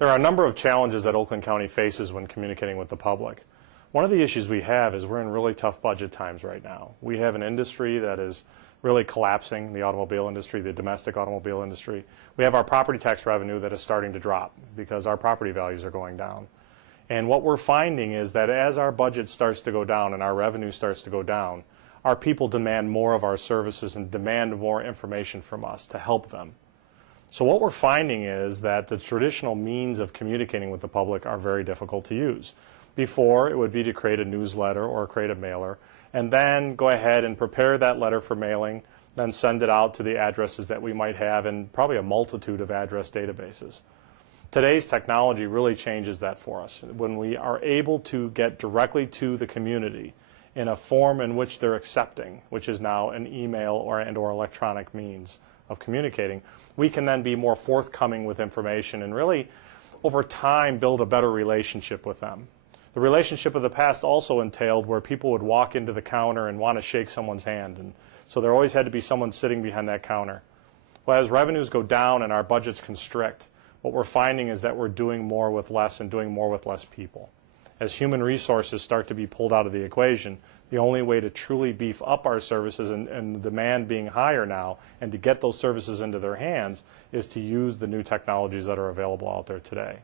There are a number of challenges that Oakland County faces when communicating with the public. One of the issues we have is we're in really tough budget times right now. We have an industry that is really collapsing, the automobile industry, the domestic automobile industry. We have our property tax revenue that is starting to drop because our property values are going down. And what we're finding is that as our budget starts to go down and our revenue starts to go down, our people demand more of our services and demand more information from us to help them. So what we're finding is that the traditional means of communicating with the public are very difficult to use. Before, it would be to create a newsletter or create a mailer, and then go ahead and prepare that letter for mailing, then send it out to the addresses that we might have in probably a multitude of address databases. Today's technology really changes that for us. When we are able to get directly to the community in a form in which they're accepting, which is now an email or electronic means of communicating, we can then be more forthcoming with information and really, over time, build a better relationship with them. The relationship of the past also entailed where people would walk into the counter and want to shake someone's hand, and so there always had to be someone sitting behind that counter. Well, as revenues go down and our budgets constrict, what we're finding is that we're doing more with less and doing more with less people. As human resources start to be pulled out of the equation, the only way to truly beef up our services and the demand being higher now and to get those services into their hands is to use the new technologies that are available out there today.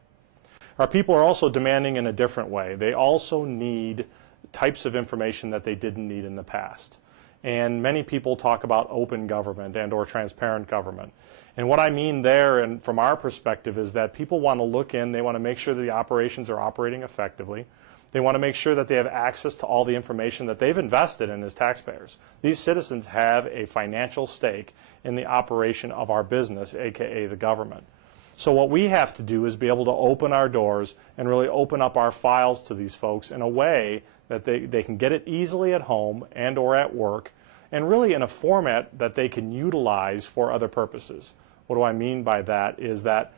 Our people are also demanding in a different way. They also need types of information that they didn't need in the past. And many people talk about open government and or transparent government. And what I mean there, and from our perspective, is that people want to look in, they want to make sure that the operations are operating effectively. They want to make sure that they have access to all the information that they've invested in as taxpayers. These citizens have a financial stake in the operation of our business, aka the government. So what we have to do is be able to open our doors and really open up our files to these folks in a way that they can get it easily at home and or at work, and really in a format that they can utilize for other purposes. What do I mean by that is that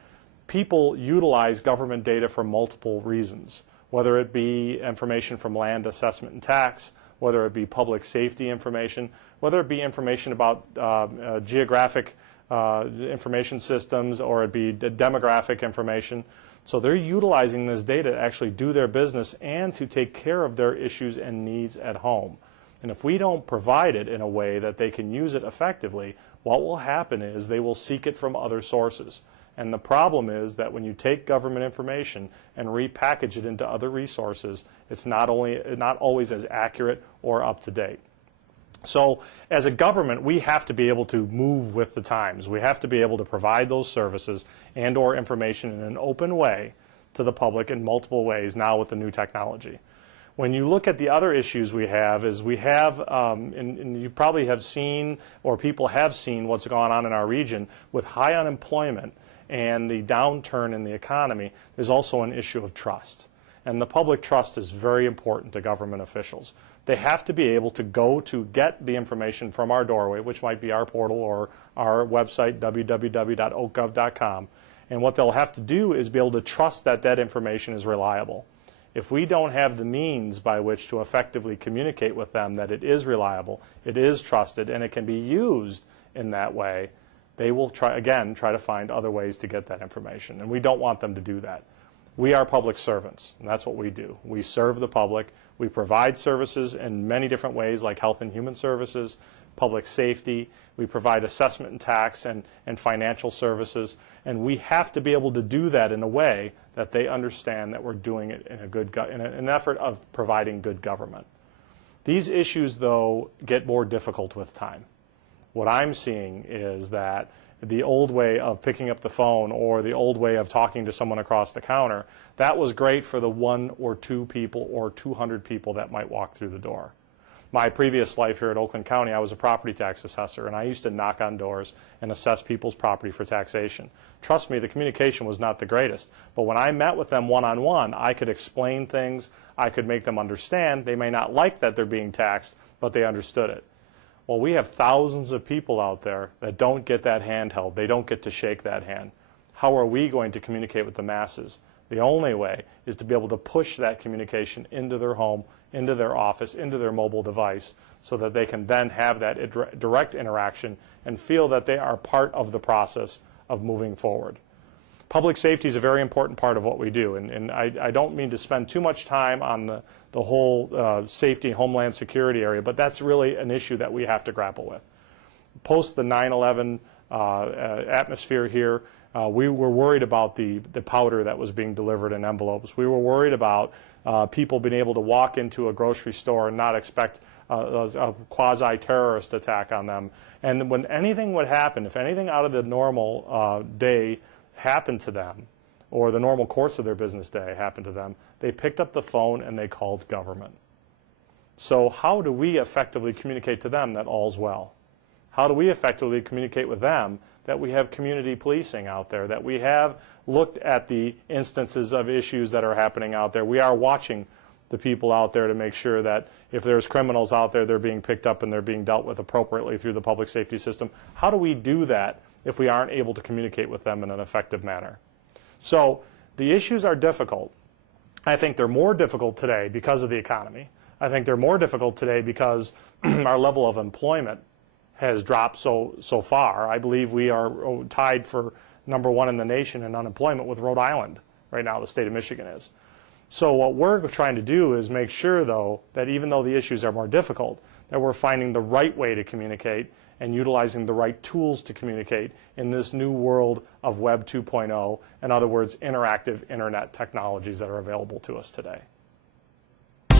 people utilize government data for multiple reasons, whether it be information from land assessment and tax, whether it be public safety information, whether it be information about geographic information systems, or it be demographic information. So they're utilizing this data to actually do their business and to take care of their issues and needs at home. And if we don't provide it in a way that they can use it effectively, what will happen is they will seek it from other sources. And the problem is that when you take government information and repackage it into other resources, it's not always as accurate or up to date. So as a government, we have to be able to move with the times. We have to be able to provide those services and or information in an open way to the public in multiple ways now with the new technology. When you look at the other issues we have is we have, and you probably have seen or people have seen what's gone on in our region with high unemployment and the downturn in the economy. There's also an issue of trust. And the public trust is very important to government officials. They have to be able to go to get the information from our doorway, which might be our portal or our website, www.oakgov.com. And what they'll have to do is be able to trust that that information is reliable. If we don't have the means by which to effectively communicate with them that it is reliable, it is trusted, and it can be used in that way, they will try to find other ways to get that information. And we don't want them to do that. We are public servants, and that's what we do. We serve the public. We provide services in many different ways, like health and human services, public safety. We provide assessment and tax and financial services. And we have to be able to do that in a way that they understand that we're doing it in an effort of providing good government. These issues, though, get more difficult with time. What I'm seeing is that the old way of picking up the phone or the old way of talking to someone across the counter, that was great for the 1 or 2 people or 200 people that might walk through the door. My previous life here at Oakland County, I was a property tax assessor, and I used to knock on doors and assess people's property for taxation. Trust me, the communication was not the greatest, but when I met with them one-on-one, I could explain things, I could make them understand. They may not like that they're being taxed, but they understood it. Well, we have thousands of people out there that don't get that hand held. They don't get to shake that hand. How are we going to communicate with the masses? The only way is to be able to push that communication into their home, into their office, into their mobile device, so that they can then have that direct interaction and feel that they are part of the process of moving forward. Public safety is a very important part of what we do, and I don't mean to spend too much time on the whole safety and homeland security area, but that's really an issue that we have to grapple with. Post the 9/11 atmosphere here, we were worried about the powder that was being delivered in envelopes. We were worried about people being able to walk into a grocery store and not expect a quasi-terrorist attack on them. And when anything would happen, if anything out of the normal day happened to them, or the normal course of their business day happened to them, they picked up the phone and they called government. So how do we effectively communicate to them that all's well? How do we effectively communicate with them that we have community policing out there, that we have looked at the instances of issues that are happening out there? We are watching the people out there to make sure that if there's criminals out there, they're being picked up and they're being dealt with appropriately through the public safety system. How do we do that if we aren't able to communicate with them in an effective manner? So the issues are difficult. I think they're more difficult today because of the economy. I think they're more difficult today because our level of employment has dropped so far. I believe we are tied for #1 in the nation in unemployment with Rhode Island right now, the state of Michigan is. So what we're trying to do is make sure, though, that even though the issues are more difficult, that we're finding the right way to communicate and utilizing the right tools to communicate in this new world of Web 2.0, in other words, interactive internet technologies that are available to us today.